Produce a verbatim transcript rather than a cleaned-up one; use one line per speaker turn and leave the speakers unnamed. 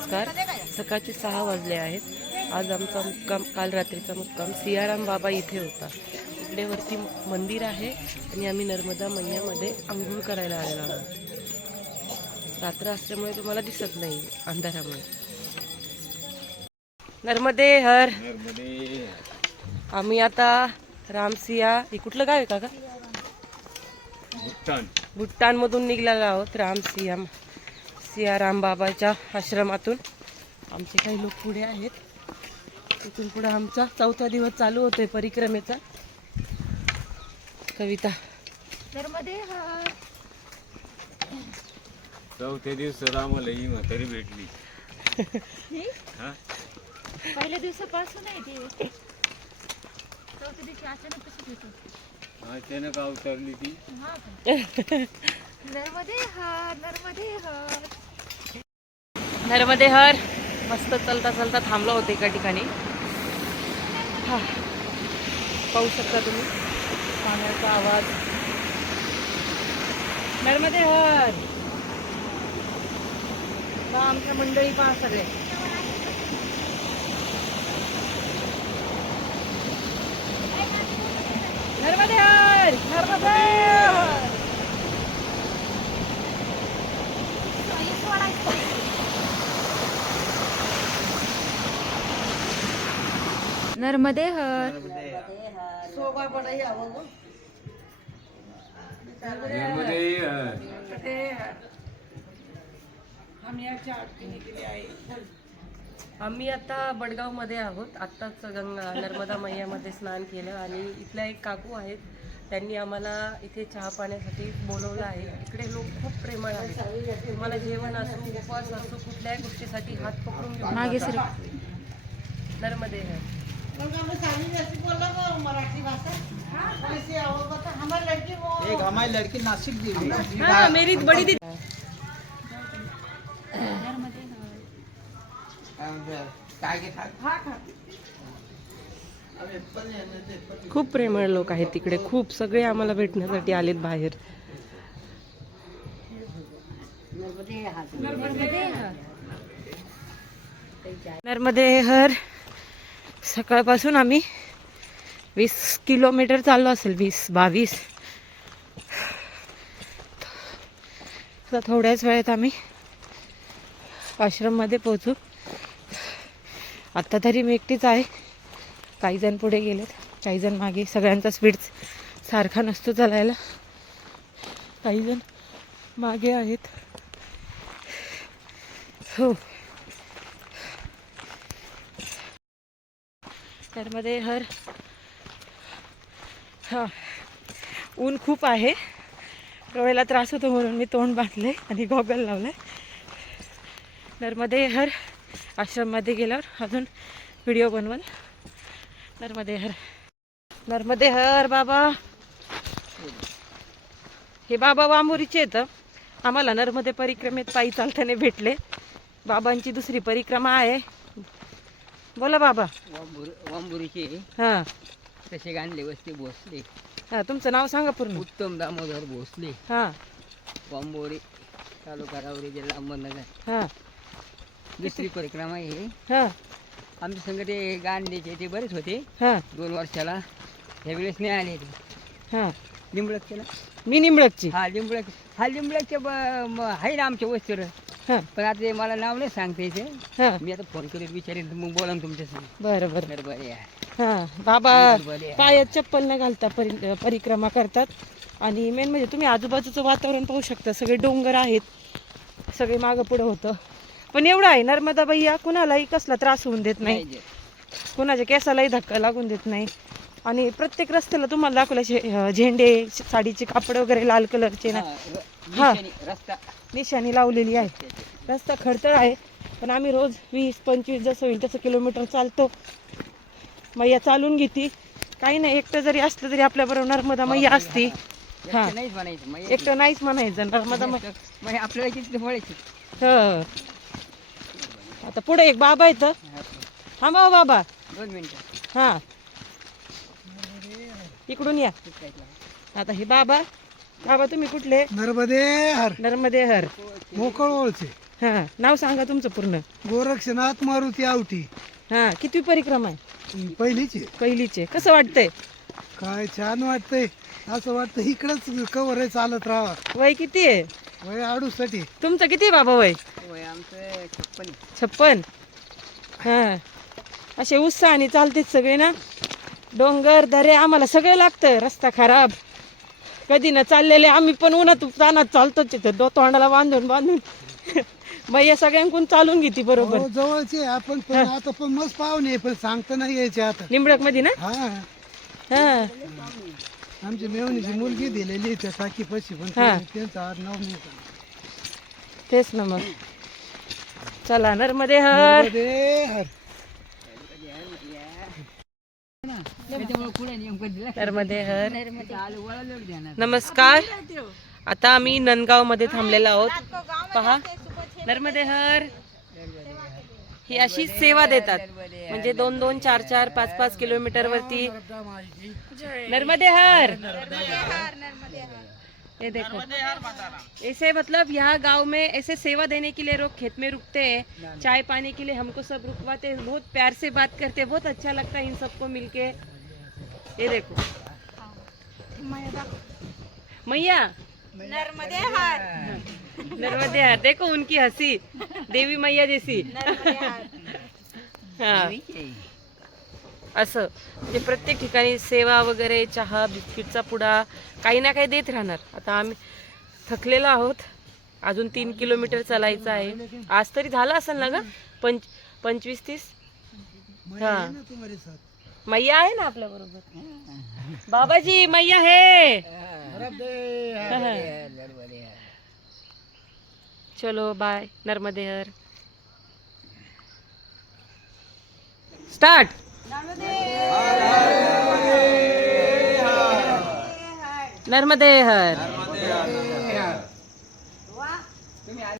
नमस्कार. सकाळचे सहा वाजले आहेत. आज आमचा मुक्काम काल रात्रीचा मुक्काम सियाराम बाबा इथे होता. इकडे वरती मंदिर आहे आणि आम्ही नर्मदा मैयामध्ये आंघोळ करायला आलेलो आहोत. रात्र असल्यामुळे तुम्हाला दिसत नाही अंधारामुळे. नर्मदे हर. आम्ही आता रामसिया हे कुठलं गाव आहे काका? भूटान भूटान मधून निघालेलो आहोत. रामसिया सियाराम बाबाच्या आश्रमातून. आमचे काही लोक पुढे आहेत. इथून पुढे आमचा चौथा दिवस चालू होतोय परिक्रमेचा. कविता
नर्मदे हर.
चौथ्या दिवसाला आम्हाला ही म्हातारी भेटली.
पहिल्या दिवसापासून आहे ती. चौथ्या दिवशी अचानक कशी भेटली?
अचानक अवतरली ती.
नर्मदे हर. नर्मदे हर.
नर्मदे हर. मस्त चलता चलता थांबलो होतो एका ठिकाणी. हा पाहू शकता तुम्ही पाण्याचा आवाज. नर्मदे हर. आमच्या मंडळी पहा सगळे. नर्मदे हर. नर्मदे हर.
नर्मदे हर.
आम्ही आता बडगाव मध्ये आहोत. आत्ताच गंगा नर्मदा मैयामध्ये स्नान केलं आणि इथल्या एक काकू आहेत. त्यांनी आम्हाला इथे चहा पाण्यासाठी बोलवलं आहे. इकडे लोक खूप प्रेमळ आहेत. तुम्हाला जेवण असो उपवास असो कुठल्याही गोष्टीसाठी हात पकडून घेऊन
मागे
जातात.
सर.
नर्मदे है.
एक हमारी लड़की नासिक दी हुई।
हाँ मेरी बड़ी दीदी.
नर्मदे हर.
काय के खा
खूप प्रेमळ लोक आहेत तिकडे. खूप सगळे आम्हाला भेटण्यासाठी आलेत बाहेर.
नर्मदे हर.
नर्मदे हर. सकाळपासून आम्ही वीस किलोमीटर चाललो असेल. वीस बावीस. तर थोड्याच वेळात आम्ही आश्रममध्ये पोहोचू. आत्ता तरी मी एकटीच आहे. काही जण पुढे गेलेत, काही जण मागे. सगळ्यांचा स्पीड सारखा नसतो चालायला. काही जण मागे आहेत. हो. नर्मदे हर. हा ऊन खूप आहे. डोळ्याला त्रास होतो म्हणून मी तोंड बांधले आणि गॉगल लावले. नर्मदे हर. आश्रममध्ये गेल्यावर अजून व्हिडिओ बनवल. नर्मदे हर. नर्मदे हर बाबा. हे बाबा वांबुरीचे आहेत. आम्हाला नर्मदे परिक्रमेत पायी चालताना भेटले. बाबांची दुसरी परिक्रमा आहे. बोला बाबा.
वांबुरीचे
हां
तसे गाणले वस्ती भोसले.
हां तुमचं नाव सांगा पूर्ण.
उत्तम दामोदर भोसले.
हां
वांबोरी तालुका रावरी जिल्हा अहमदनगर.
हां
दुसरी परिक्रमा आहे.
हां
आमच्या संग ते गांधीचे ते बरेच होते.
हां
दोन वर्षाला ह्यावेळेस नाही आले ते.
हां
लिंबळकचे ना.
मी निंबळकची.
हा लिंबळक. हा लिंबळकचे आहे ना आमचे वस्तीवर.
हां
पण आता ते मला नाव नाही सांगता येते.
हां
मी आता फोन करून विचारेन मग बोला ना तुमच्यासंग.
बरं बरं.
बरं बरं या.
हां बाबा
बरं या.
पायात चप्पल न घालता परि परिक्रमा करतात. आणि मेन म्हणजे तुम्ही आजूबाजूचं वातावरण पाहू शकता. सगळे डोंगर आहेत. सगळे मागं पुढं होतं. पण एवढं आहे नर्मदाबाई या कुणालाही कसला त्रास होऊन देत नाही.
नाही.
कुणाच्या केसालाही धक्का लागून देत नाही. आणि प्रत्येक रस्त्याला तुम्हाला दाखवलं झेंडे साडीचे कापड वगैरे लाल कलरचे ना.
हा, निशाणी, रस्ता
निशाणी लावलेली आहे. रस्ता खडतर आहे पण आम्ही रोज वीस पंचवीस जसं होईल तसं किलोमीटर चालतो. मैया चालून घेते. काही नाही एकटं जरी असलं तरी आपल्याबरोबर नर्मदा मैया असती. हा
नाहीच म्हणायचं मग
एकटं नाहीच म्हणायचं. नर्मदा मैया
मग आपल्याला किती बोलायचं.
हो. आता पुढे एक बाबा येतं. हा बा बाबा
दोन मिनिटं.
हां इकडून या. आता हे बाबा बाबा तुम्ही कुठले?
नर्मदे हर
नर्मदे हर.
मोकळवळचे.
हा, नाव सांगा तुमचं पूर्ण.
गोरक्षनाथ मारुती आवटी.
हा, कितवी परिक्रमा आहे?
पहिलीची.
पहिलीचे. कसं वाटतंय?
काय छान वाटतंय. असं वाटतं इकडंच कवर आहे, चालत राहावा.
वय किती आहे?
वय आडूसाठी.
तुमचं किती आहे बाबा वय? छप्पन. हा, असे उत्साहाने चालतेच सगळे ना. डोंगर दरे आम्हाला सगळं लागतं. रस्ता खराब कधी ना चाललेले आम्ही पण उन्हात तानात चालतोच तिथे दो तोंडाला बांधून बांधून मैया सगळ्यांकडून चालून घेते बरोबर.
हो, जवळचे आहे आपण, पण आता पण मस्त पाहुणे, पण सांगता नाही यायचे आता.
लिंबडक मध्ये ना.
हा,
हा,
आमची मेवणीची मुलगी दिलेली आहे त्या टाकी पशी, पण
हा.
त्यांचं आज नाव नाही.
तेच ना मग. चला नर्मदे हर.
नर्मदे हर.
नर्मदे हर. नमस्कार. आता आम्ही नंदगाव मध्ये थांबलेलो आहोत. पहा, नर्मदे हर ही अशी सेवा देतात. म्हणजे दोन दोन चार चार पाच पाच किलोमीटर वरती. नर्मदे हर. ये देखो, ऐसे मतलब यहाँ गांव में ऐसे सेवा देने के लिए लोग खेत में रुकते हैं, चाय पानी के लिए हमको सब रुकवाते हैं, बहुत प्यार से बात करते हैं, बहुत अच्छा लगता है इन सबको मिलके. ये देखो मैया
नर्मदे हर.
नर्मदे हर. देखो उनकी हंसी देवी मैया जैसी. हा, असं म्हणजे प्रत्येक ठिकाणी सेवा वगैरे, चहा बिस्किटचा पुडा काही ना काही देत राहणार. आता आम्ही थकलेलो आहोत. अजून तीन किलोमीटर चालायचं आहे. आज तरी झालं असेल ना ग पंच पंचवीस तीस. हा, मैया आहे ना आपल्या बरोबर. बाबाजी मैया है. चलो बाय. नर्मदे हर. स्टार्ट. नर्मदे हर.